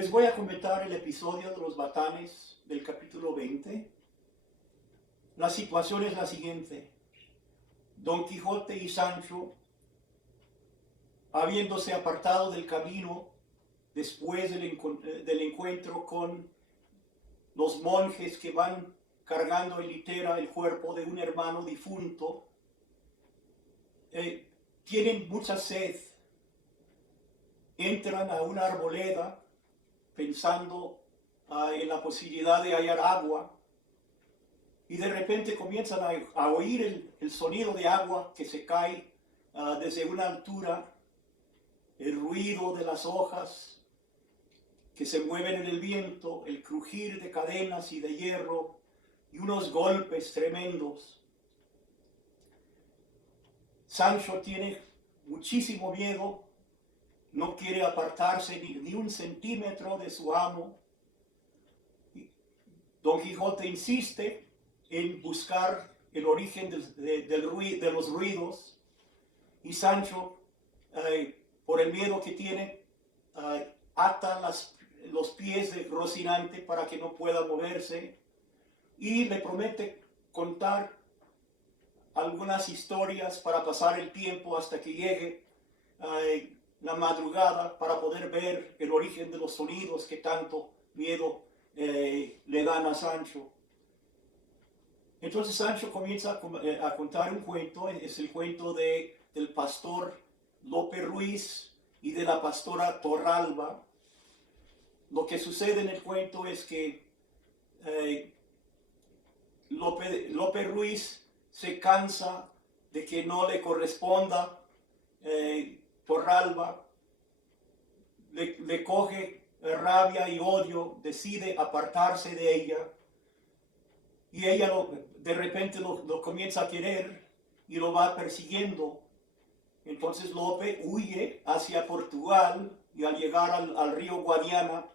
Les voy a comentar el episodio de los batanes del capítulo 20. La situación es la siguiente. Don Quijote y Sancho, habiéndose apartado del camino después del encuentro con los monjes que van cargando en litera el cuerpo de un hermano difunto, tienen mucha sed. Entran a una arboleda pensando en la posibilidad de hallar agua, y de repente comienzan a oír el sonido de agua que se cae desde una altura, el ruido de las hojas que se mueven en el viento, el crujir de cadenas y de hierro, y unos golpes tremendos. Sancho tiene muchísimo miedo, no quiere apartarse ni un centímetro de su amo. Don Quijote insiste en buscar el origen de los ruidos, y Sancho, por el miedo que tiene, ata los pies de Rocinante para que no pueda moverse, y le promete contar algunas historias para pasar el tiempo hasta que llegue la madrugada, para poder ver el origen de los sonidos que tanto miedo le dan a Sancho. Entonces Sancho comienza a contar un cuento. Es el cuento del pastor Lope Ruiz y de la pastora Torralba. Lo que sucede en el cuento es que Lope Ruiz se cansa de que no le corresponda. Torralba le coge rabia y odio, decide apartarse de ella, y ella de repente lo comienza a querer y lo va persiguiendo. Entonces Lope huye hacia Portugal, y al llegar al río Guadiana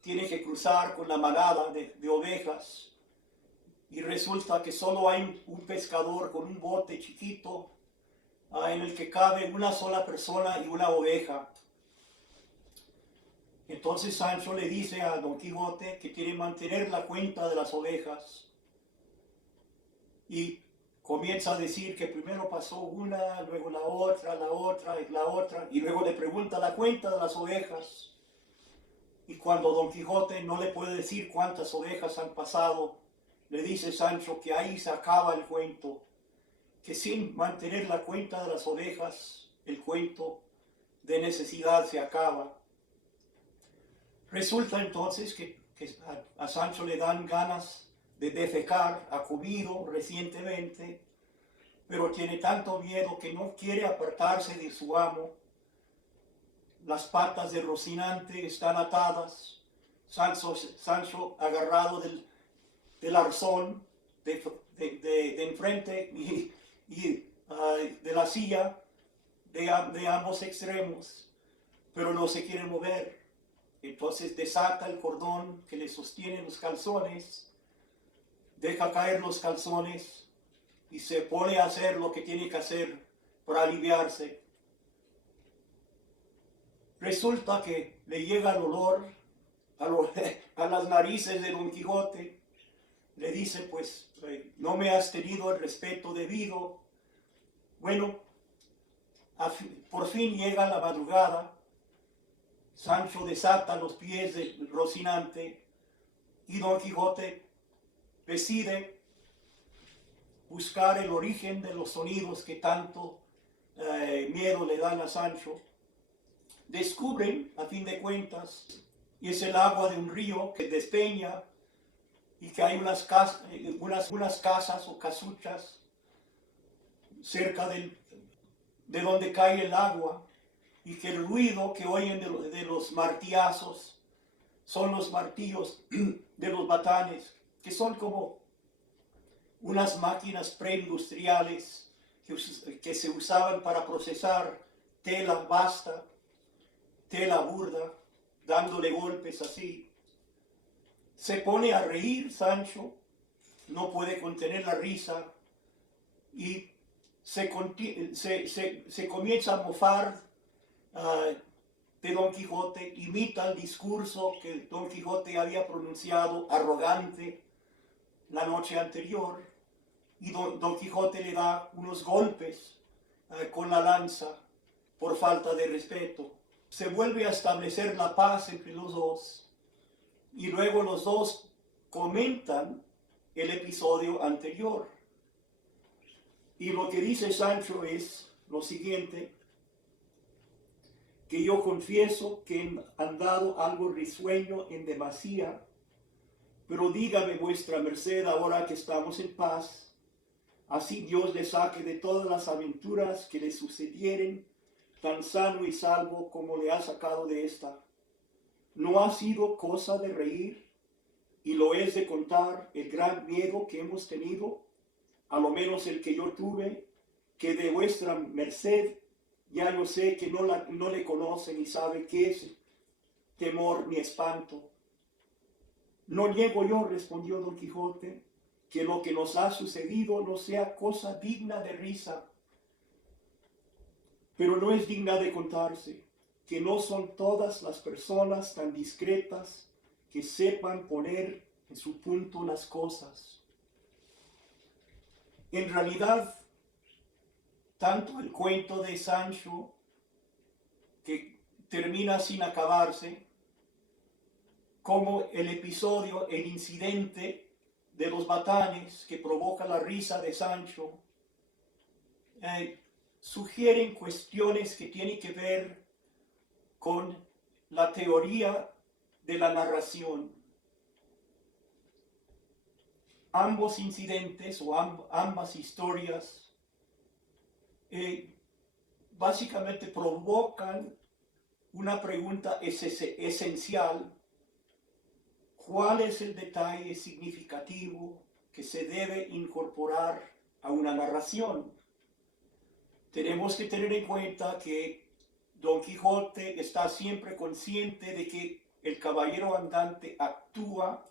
tiene que cruzar con la manada de ovejas, y resulta que solo hay un pescador con un bote chiquito en el que cabe una sola persona y una oveja. Entonces Sancho le dice a Don Quijote que quiere mantener la cuenta de las ovejas, y comienza a decir que primero pasó una, luego la otra, y luego le pregunta la cuenta de las ovejas. Y cuando Don Quijote no le puede decir cuántas ovejas han pasado, le dice Sancho que ahí se acaba el cuento, que sin mantener la cuenta de las ovejas, el cuento de necesidad se acaba. Resulta entonces que a Sancho le dan ganas de defecar. Ha comido recientemente, pero tiene tanto miedo que no quiere apartarse de su amo. Las patas de Rocinante están atadas. Sancho agarrado del arzón de enfrente y de la silla de ambos extremos, pero no se quiere mover. Entonces desata el cordón que le sostiene los calzones, deja caer los calzones y se pone a hacer lo que tiene que hacer para aliviarse. Resulta que le llega el olor a las narices de Don Quijote. Le dice, pues, no me has tenido el respeto debido. Bueno, por fin llega la madrugada. Sancho desata los pies de Rocinante, y Don Quijote decide buscar el origen de los sonidos que tanto miedo le dan a Sancho. Descubren, a fin de cuentas, y es el agua de un río que despeña, y que hay unas casas o casuchas cerca de donde cae el agua, y que el ruido que oyen de los martillazos son los martillos de los batanes, que son como unas máquinas preindustriales que se usaban para procesar tela basta, tela burda, dándole golpes así. Se pone a reír Sancho, no puede contener la risa, y se comienza a mofar de Don Quijote imita el discurso que Don Quijote había pronunciado arrogante la noche anterior, y Don Quijote le da unos golpes con la lanza por falta de respeto. Se vuelve a establecer la paz entre los dos, y luego los dos comentan el episodio anterior. Y lo que dice Sancho es lo siguiente: que yo confieso que he andado algo risueño en demasía, pero dígame vuestra merced ahora que estamos en paz, así Dios le saque de todas las aventuras que le sucedieren, tan sano y salvo como le ha sacado de esta. ¿No ha sido cosa de reír, y lo es de contar, el gran miedo que hemos tenido, a lo menos el que yo tuve, que de vuestra merced ya yo sé que no le conoce ni sabe qué es temor ni espanto? No niego yo, respondió Don Quijote, que lo que nos ha sucedido no sea cosa digna de risa, pero no es digna de contarse, que no son todas las personas tan discretas que sepan poner en su punto las cosas. En realidad, tanto el cuento de Sancho, que termina sin acabarse, como el episodio, el incidente de los batanes que provoca la risa de Sancho, sugieren cuestiones que tienen que ver con la teoría de la narración. Ambos incidentes o ambas historias básicamente provocan una pregunta esencial: ¿cuál es el detalle significativo que se debe incorporar a una narración? Tenemos que tener en cuenta que Don Quijote está siempre consciente de que el caballero andante actúa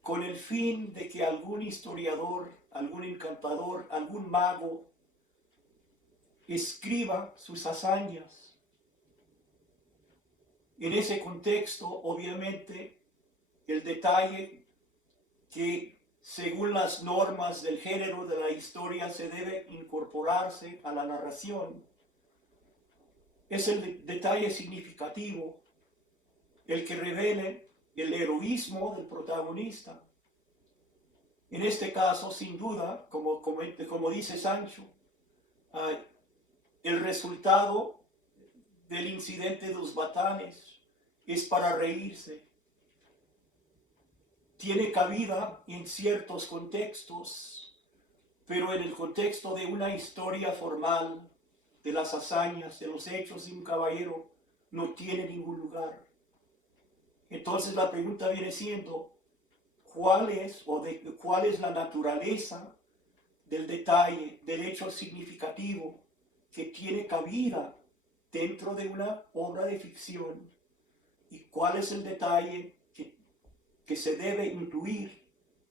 con el fin de que algún historiador, algún encantador, algún mago escriba sus hazañas. En ese contexto, obviamente, el detalle que según las normas del género de la historia se debe incorporarse a la narración es el detalle significativo, el que revele el heroísmo del protagonista. En este caso, sin duda, como dice Sancho, el resultado del incidente de los batanes es para reírse. Tiene cabida en ciertos contextos, pero en el contexto de una historia formal, de las hazañas, de los hechos de un caballero, no tiene ningún lugar. Entonces la pregunta viene siendo: ¿cuál es la naturaleza del detalle, del hecho significativo que tiene cabida dentro de una obra de ficción? ¿Y cuál es el detalle que se debe incluir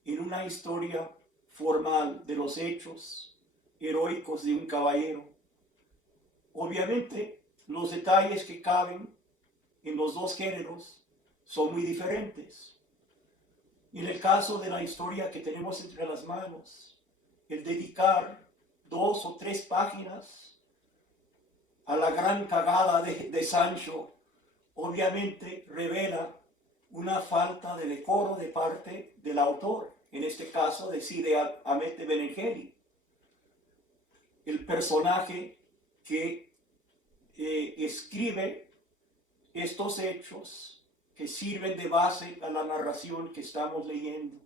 en una historia formal de los hechos heroicos de un caballero? Obviamente, los detalles que caben en los dos géneros son muy diferentes. En el caso de la historia que tenemos entre las manos, el dedicar 2 o 3 páginas a la gran cagada de Sancho, obviamente revela una falta de decoro de parte del autor. En este caso, de Cide Hamete Benengeli, el personaje que escribe estos hechos que sirven de base a la narración que estamos leyendo.